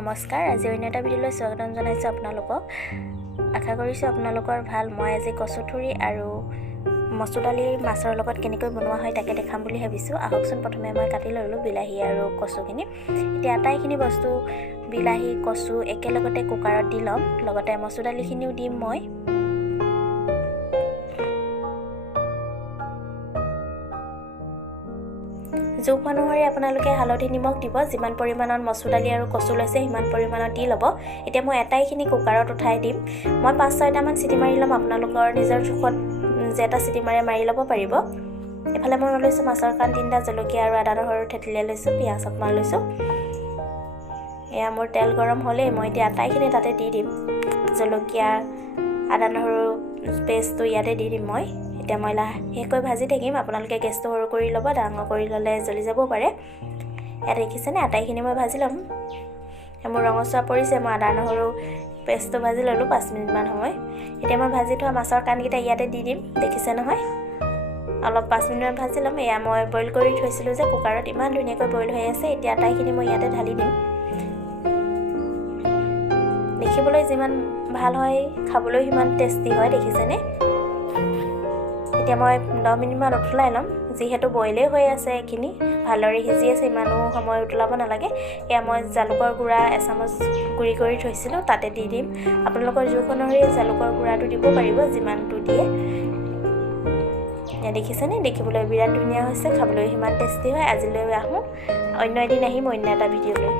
নমস্কাৰ আজি অন্য এটা ভিডিঅ'লৈ স্বাগতম জনাইছোঁ আপোনালোকক আশা কৰিছোঁ আপোনালোকৰ ভাল মই আজি কচুথুৰি আৰু মচুৰ দালিৰ মাছৰ লগত কেনেকৈ বনোৱা হয় তাকে দেখাম বুলি ভাবিছোঁ আহকচোন প্ৰথমে মই কাটি ললোঁ বিলাহী আৰু কচুখিনি এতিয়া আটাইখিনি বস্তু বিলাহী কচু একেলগতে কুকাৰত দি ল'ম লগতে মচুৰ দালিখিনিও দিম মই জোখ অনুসৰি আপোনালোকে হালধি নিমখ দিব যিমান পৰিমাণৰ মচুৰ দালি আৰু কচু লৈছে সিমান পৰিমাণৰ দি ল'ব এতিয়া মই এটাইখিনি কুকাৰত উঠাই দিম মই 5-6টা মান চিটি মাৰি ল'ম আপোনালোকৰ নিজৰ জোখত যেটা চিটি মাৰি ল'ব পাৰিব এফালে মই লৈছোঁ মাছৰ কাণ 3টা জলকীয়া আৰু আদা নহৰু থেতিলিয়াই লৈছোঁ পিয়াজ অকমান লৈছোঁ এয়া মোৰ তেল গৰম হ'লে মই এতিয়া আটাইখিনি তাতে দি দিম জলকীয়া আদা নহৰু পেষ্টটো ইয়াতে দি দিম মই এতিয়া মই লাহেকৈ ভাজি থাকিম আপোনালোকে গেছটো সৰু কৰি ল'ব ডাঙৰ কৰি ল'লে জ্বলি যাব পাৰে এয়া দেখিছেনে আটাইখিনি মই ভাজি ল'ম মোৰ ৰঙচুৱা পৰিছে মই আদা নহৰু পেষ্টটো ভাজি ল'লোঁ 5 মিনিট মান সময় এতিয়া মই ভাজি থোৱা মাছৰ কাণকেইটা ইয়াতে দি দিম দেখিছে নহয় অলপ 5 মিনিট ভাজি ল'ম এয়া মই বইল কৰি থৈছিলোঁ যে কুকাৰত ইমান ধুনীয়াকৈ বইল হৈ আছে এতিয়া আটাইখিনি মই ইয়াতে ঢালি দিম দেখিবলৈ যিমান ভাল হয় খাবলৈ সিমান টেষ্টি হয় দেখিছেনে এতিয়া মই 10 মিনিট মান উতলাই ল'ম যিহেতু বইলে হৈ আছে এখিনি ভালদৰে সিজি আছে ইমানো সময় উতলাব নালাগে এয়া মই জালুকৰ গুড়া এচামুচ গুড়ি কৰি থৈছিলোঁ তাতে দি দিম আপোনালোকৰ জোখ অনুসৰি জালুকৰ গুড়াটো দিব পাৰিব যিমানটো দিয়ে এয়া দেখিছেনে দেখিবলৈ বিৰাট ধুনীয়া হৈছে খাবলৈ সিমান টেষ্টি হয় আজিলৈ আহোঁ অন্য এদিন আহিম অন্য এটা ভিডিঅ'লৈ